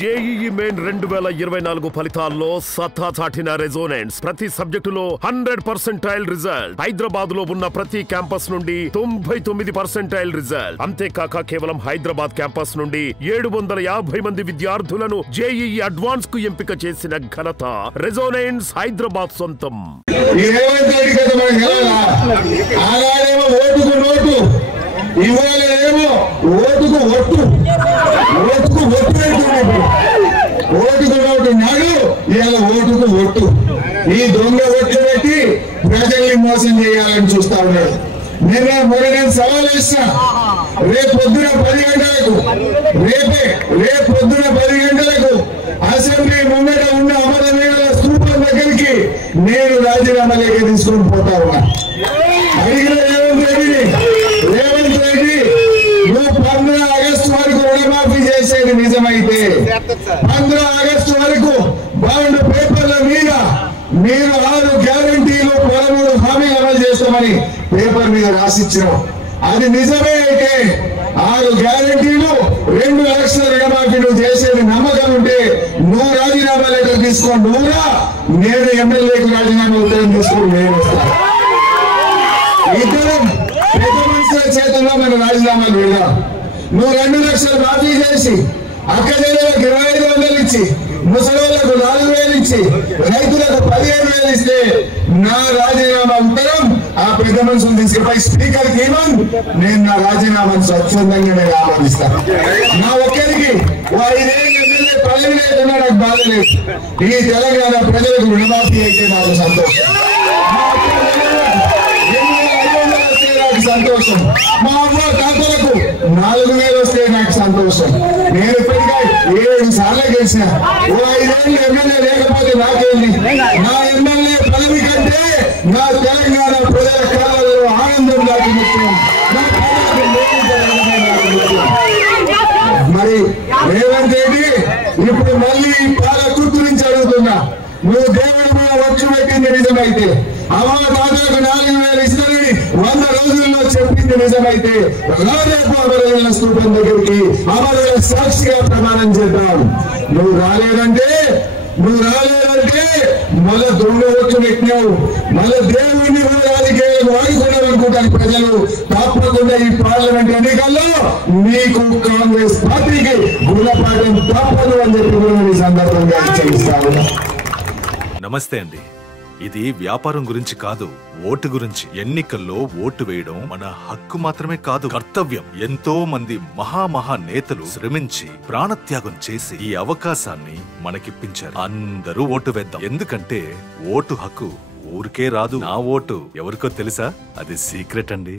JEE main 2024 ఫలితాల్లో సత్తా చాటిన రెజోనెన్స్ ప్రతి సబ్జెక్టులో 100% రిజల్ట్. హైదరాబాద్ లో ఉన్న ప్రతి క్యాంపస్ నుండి 99% రిజల్ట్. అంతేకాక కేవలం హైదరాబాద్ క్యాంపస్ నుండి 750 మంది విద్యార్థులను జేఈఈ అడ్వాన్స్ కు ఎంపిక చేసిన ఘనత రెజోనెన్స్ హైదరాబాద్ సొంతం. ఇవాళేమో ఓటుకు ఒట్టు నాడు ఇవాళ ఓటుకు ఒట్టు. ఈ దొంగ ఒట్టు పెట్టి ప్రజల్ని మోసం చేయాలని చూస్తా ఉన్నాడు. నేను సవాల్ ఇస్తా, రేపు పొద్దున 10 గంటలకు రేపు పొద్దున 10 గంటలకు అసెంబ్లీ ముంగట ఉన్న అమరవీరుల స్తూపం దగ్గరికి నేను రాజీనామా లేఖ తీసుకొని పోతా ఉన్నా. అడిగిన రేవంత్ రెడ్డి నువ్వు 15 ఆగస్టు వరకు రుణమాఫీ చేసేది నిజమైతే 15 ఆగస్టు వరకు బాండ్ పేపర్ల మీద మీరు 6 గ్యారంటీలు 13 హామీలు అమలు చేస్తామని పేపర్ మీద రాసిచ్చినాం. అది నిజమే అయితే 6 గ్యారంటీలు 2 లక్షల రుణమాఫీ నువ్వు చేసేది నమ్మకం ఉంటే నువ్వు రాజీనామా లెటర్ తీసుకొని నువ్వురా, నేను ఎమ్మెల్యేకు రాజీనామా ఉత్తరం తీసుకొని నేను వస్తాను. ఇద్దరం పెద్ద మనుషుల చేతుల్లో మన రాజీనామాలు పెడదాం. నువ్వు 2 లక్షలు మాఫీ చేసి అక్కజనులకు 2500 ఇచ్చి ముసలోళ్లకు 4000 ఇచ్చి రైతులకు 15,000 ఇస్తే నా రాజీనామా ఉత్తరం ఆ పెద్ద మనుషులు తీసుకుపోయి స్పీకర్ కి నేను నా రాజీనామాను స్వచ్ఛందంగా నేను ఆమోదిస్తాను. నా ఒక్కరికి 5 ఏళ్ళు ఎమ్మెల్యే పదవి లేకుండా నాకు బాధ లేదు. ఈ తెలంగాణ ప్రజలకు రుణమాఫీ అయితే నాకు సంతోషం. సంతోషం. మా అమ్మ తాతలకు 4,000 వస్తే నాకు సంతోషం. నేను ఇప్పటికే 7 సార్లు గెలిచిన. 5 ఏళ్ళు ఎమ్మెల్యే లేకపోతే నాకేంది? నా ఎమ్మెల్యే పదవి కంటే నా తెలంగాణ ప్రజల కాలంలో ఆనందం నాకు ముఖ్యం. మరి రేవంత్ రెడ్డి ఇప్పుడు మళ్ళీ పాలకుర్తి నుంచి అడుగుతున్నా, నువ్వు దేవుడి మీద వచ్చి పెట్టింది నిజమైతే, అమ్మ తాతలకు 4,000 ఇస్తానని 100 రోజుల్లో చెప్పింది నిజమైతే రేపు అమరవీరుల స్తూపం దగ్గరికి అమరవీరుల సాక్షిగా ప్రమాణం చేద్దాం. నువ్వు రాలేదంటే మళ్ళీ దొంగ వచ్చి పెట్టినావు, మళ్ళీ దేవుడిని రాజకీయాలకు వాడుకున్నావు అనుకుంటాను ప్రజలు. తప్పకుండా ఈ పార్లమెంట్ ఎన్నికల్లో నీకు కాంగ్రెస్ పార్టీకి గుణపాఠం తప్పదు అని చెప్పి కూడా ఈ సందర్భంగా హెచ్చరిస్తాను. నమస్తే అండి. ఇది వ్యాపారం గురించి కాదు, ఓటు గురించి. ఎన్నికల్లో ఓటు వేయడం మన హక్కు మాత్రమే కాదు, కర్తవ్యం. ఎంతో మంది మహా నేతలు శ్రమించి ప్రాణత్యాగం చేసి ఈ అవకాశాన్ని మనకిప్పించారు. అందరూ ఓటు వేద్దాం. ఎందుకంటే ఓటు హక్కు ఊరికే రాదు. నా ఓటు ఎవరికో తెలుసా? అది సీక్రెట్ అండి.